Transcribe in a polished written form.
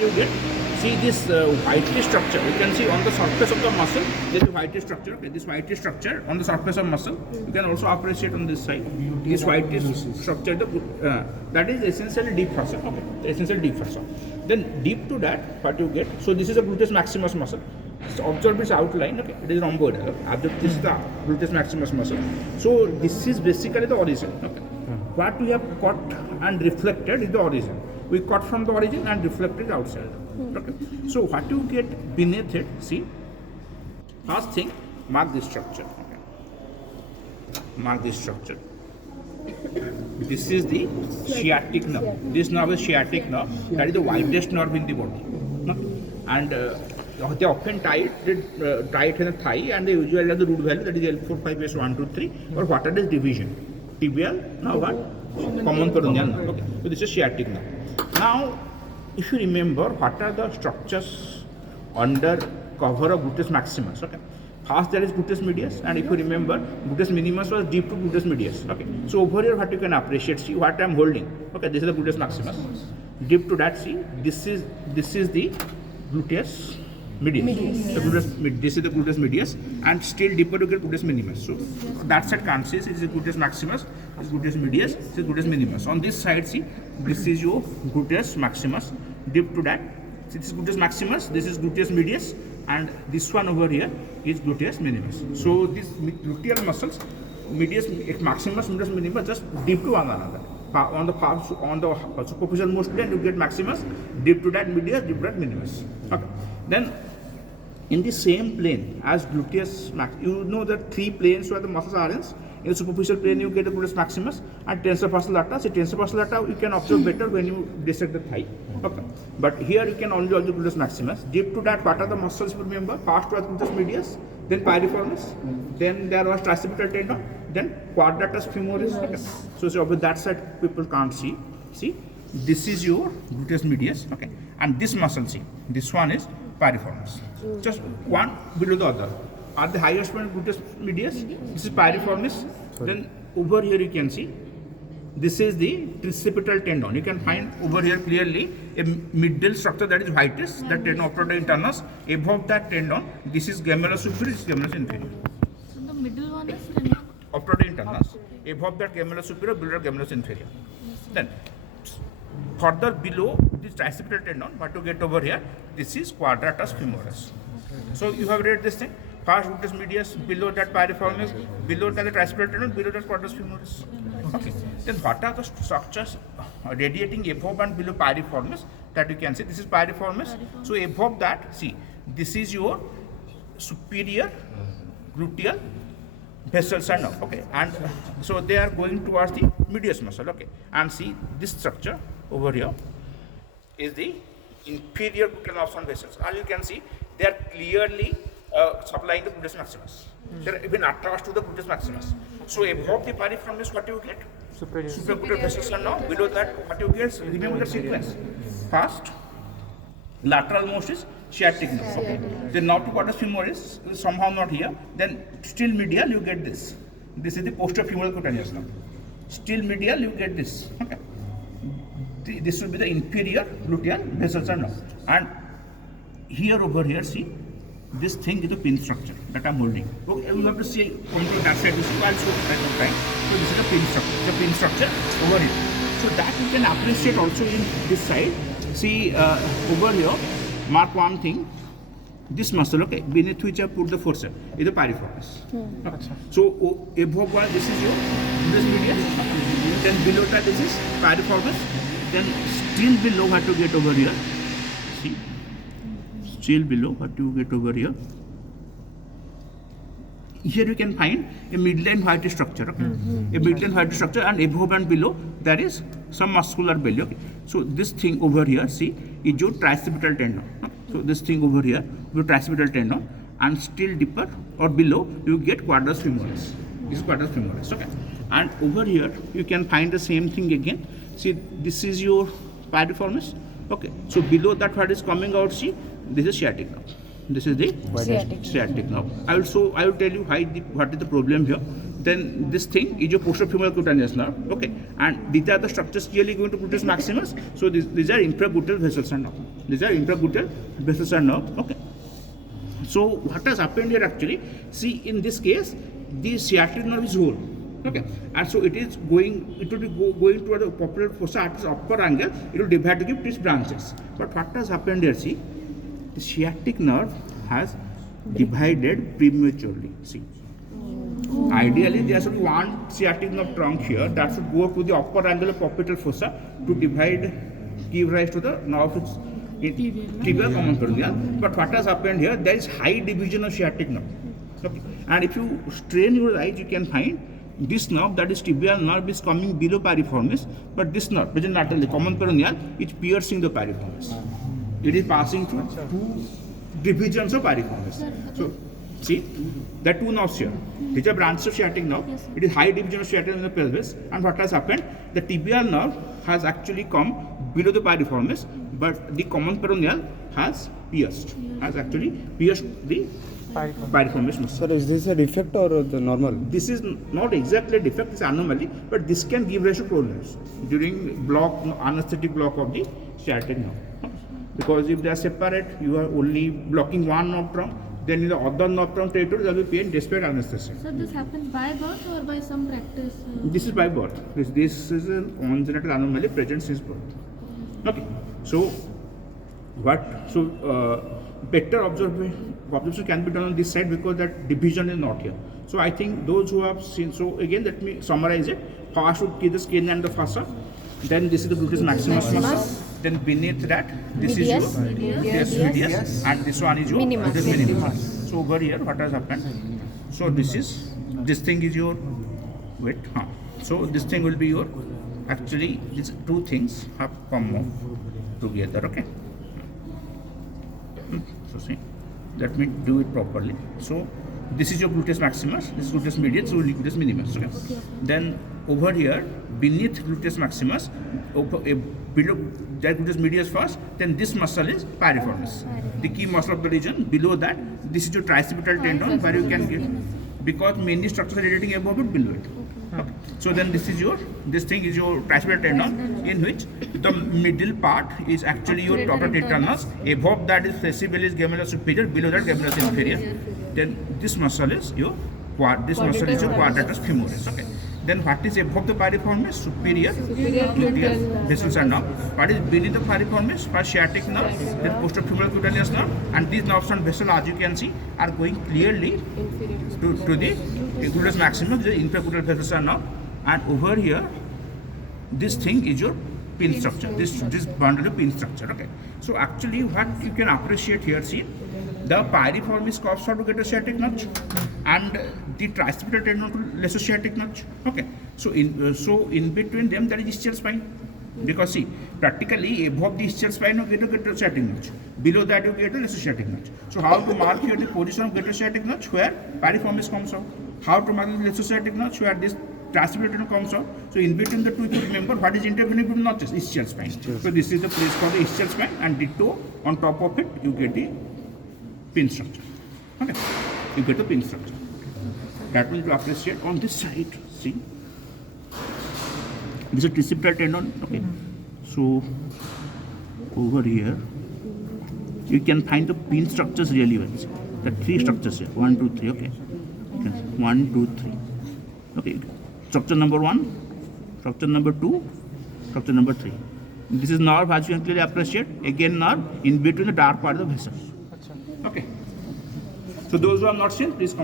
You get, see this whitish structure. You can see on the surface of the muscle there is a whitish structure. Okay, this whitish structure on the surface of muscle. You can also appreciate on this side. This whitish structure, that is essentially deep fossa. Okay, essentially deep fossa. Then deep to that, what you get? So this is a gluteus maximus muscle. So observe its outline. Okay, it is rhomboid. Observe this is the gluteus maximus muscle. So this is basically the origin. Okay, what we have cut and reflected is the origin. We cut from the origin and reflected outside. Okay. So what you get beneath it, see, first thing, mark this structure. Okay. Mark this structure. This is the sciatic nerve. This nerve is sciatic nerve. That is the widest nerve in the body. Okay. And they often tie it in the thigh, and they usually have the root value, that is L4, 5, S1, 2, 3, or what are this division? Tibial, now what? Common peroneal nerve. Okay. So this is sciatic nerve. Now, if you remember, what are the structures under cover of gluteus maximus? Okay. First there is gluteus medius, and if you remember, gluteus minimus was deep to gluteus medius. Okay. So over here, what you can appreciate, see what I am holding. Okay, this is the gluteus maximus. Deep to that, see, this is the gluteus medius. This is the gluteus medius, and still deeper you get gluteus minimus. So that side can't see, this is gluteus maximus, this is gluteus medius, this is gluteus minimus. On this side, see, this is your gluteus maximus. Deep to that, see, this is gluteus maximus, this is gluteus medius, and this one over here is gluteus minimus. So these gluteal muscles, medius, maximus, medius, minimus, just deep to one another. On the superficial most plane, you get maximus, deep to that medius, deep to that minimus. Okay. Then in the same plane as gluteus max, you know that three planes where the muscles are in. In the superficial plane, you get the gluteus maximus, and tensor fasciae lata. See, tensor fasciae lata you can observe better when you dissect the thigh. Okay. But here you can only observe gluteus maximus. Deep to that, what are the muscles? Remember, first was gluteus medius, then piriformis, then there was tricipital tendon, then quadratus femoris. Okay. So over that side, people can't see. See, this is your gluteus medius. Okay, and this muscle, see, this one is piriformis. Just one below the other. At the highest point, gluteus medius, this is piriformis. Then over here you can see, this is the tricipital tendon. You can find over here clearly a middle structure that is whitish, that tendon obturator internus. Above that tendon, this is gemellus superior, this is gemellus inferior. So the middle one is tendon? Obturator internus. Above that gemellus superior, below gemellus inferior. Then further below this tricipital tendon, what you get over here, this is quadratus femoris. So you have read this thing. First gluteus medius, below that piriformis, below that the tricipital tendon, below that quadratus femoris. Okay. Then what are the structures radiating above and below piriformis that you can see? This is piriformis. So above that, see, this is your superior gluteal vessels and nerve. Okay. And so they are going towards the medius muscle. Okay. And see, this structure over here is the inferior gluteal nerves and vessels. And you can see they are clearly supplying the gluteus maximus. They are even attached to the gluteus maximus. So above the piriformis, what you get? Supragluteal vessels and nerve. Below that, what you get? Remember the sequence. First, lateral most is sciatic nerve. Okay. Then now to quadratus femoris is somehow not here. Then still medial, you get this. This is the posterior femoral cutaneous nerve. Still medial, you get this. Okay. This will be the inferior gluteal vessels and nerve. And here over here, see, this thing is a pin structure that I am holding. Okay, you have to see from that side. This is also right. So this is a pin structure. It's a pin structure over here. So that you can appreciate also in this side. See over here, mark one thing. This muscle, okay, beneath which I put the forceps, is the piriformis. Okay. So above one, this is your gluteus medius. Then below that, this is piriformis. Then still below, what you get over here? See. Still below, what you get over here. Here you can find a midline white structure. Okay? A midline white structure, and above and below there is some muscular belly. Okay? So this thing over here, see, is your tricipital tendon. Okay? So this thing over here, your tricipital tendon, and still deeper or below you get quadratus femoris. This is quadratus femoris. Okay? And over here you can find the same thing again. See, this is your piriformis. Okay, so below that, what is coming out, see, this is sciatic nerve. This is the sciatic nerve. I will tell you what is the problem here. then this thing is your posterofemoral cutaneous nerve, okay, and these are the structures clearly going to gluteus maximus. So these are infragluteal vessels and nerve. These are infragluteal vessels and nerve, okay. So what has happened here actually? See, in this case, the sciatic nerve is whole, okay, and so it is going. It will be going toward the popliteal fossa at its upper angle. It will divide to give its branches. But what has happened here? See, the sciatic nerve has divided prematurely. See. Ideally, there should be one sciatic nerve trunk here that should go to the upper angle of popliteal fossa to divide, give rise to the nerve tibial common peroneal. But what has happened here? There is high division of sciatic nerve. Okay. And if you strain your eyes, you can find this nerve, that is tibial nerve, is coming below piriformis, but this nerve, present laterally, common peroneal, is piercing the piriformis. It is passing through two divisions of piriformis. So, see, there are two nerves here. These are branches of sciatic nerve. It is high division of sciatic nerve in the pelvis. And what has happened? The tibial nerve has actually come below the piriformis, but the common peroneal has actually pierced the piriformis muscle. Sir, is this a defect or the normal? This is not exactly a defect, it's anomaly, but this can give rise to prolapse during anesthetic block of the sciatic nerve. Because if they are separate, you are only blocking one nerve trunk, then in the other nerve trunk territory there will be pain despite anesthesia. So this happens by birth or by some practice? This is by birth. This is an congenital anomaly present since birth. Okay. So better observation can be done on this side because that division is not here. So I think those who have seen, so again let me summarize it. First should keep the skin and the fossa. Then this is the gluteus maximus muscle. Then beneath that, this is your medius, and this one is your gluteus minimus. So over here, what has happened? So this thing is your wait. So this thing will be your, actually these two things have come together. Okay. So see, let me do it properly. So this is your gluteus maximus, this is gluteus medius, so gluteus minimus. Okay. Then over here, beneath gluteus maximus, below that gluteus medius first, then this muscle is piriformis, the key muscle of the region. Below that, this is your tricipital tendon where you can get, because many structures are relating above it, below it. Okay. So then this thing is your tricipital tendon, in which the middle part is actually your tetanus. Above that is flexibris gemellus superior, below that gemellus inferior. Then this muscle is your quadratus femoris. Okay. Then what is above the piriformis? Superior gluteal vessels and nerve. What is beneath the piriformis? First sciatic nerve, then posterofemoral cutaneous nerve, and these nerves and vessels, as you can see, are going clearly to the gluteus maximus, the infragluteal vessels and nerve. And over here, this thing is your pin structure. This bundle of pin structure. Okay. So actually, what you can appreciate here, see, the piriformis curves are to get a sciatic notch, and the tricipital tendon to lesser sciatic notch. Okay. So in between them there is ischial spine. Because see, practically above the ischial spine you get a sciatic notch. Below that you get a lesser sciatic notch. So how to mark here the position of greater sciatic notch? Where piriformis comes out. How to mark the lesser sciatic notch? Where this tricipital tendon comes out. So in between the two, if you remember what is intervening between notches? Ischial spine. So this is the place called the ischial spine, and ditto on top of it you get the pin structure. Okay. You get a pin structure. That will be appreciated on this side. See, this is a tricipital tendon. Okay. So over here you can find the pin structures really well. See, the three structures here. 1, 2, 3. Okay. 1, 2, 3. Okay. Structure number 1, structure number 2, structure number 3. This is nerve, as you can clearly appreciate. Again nerve in between the dark part of the vessel. Okay. So those who have not seen, please comment.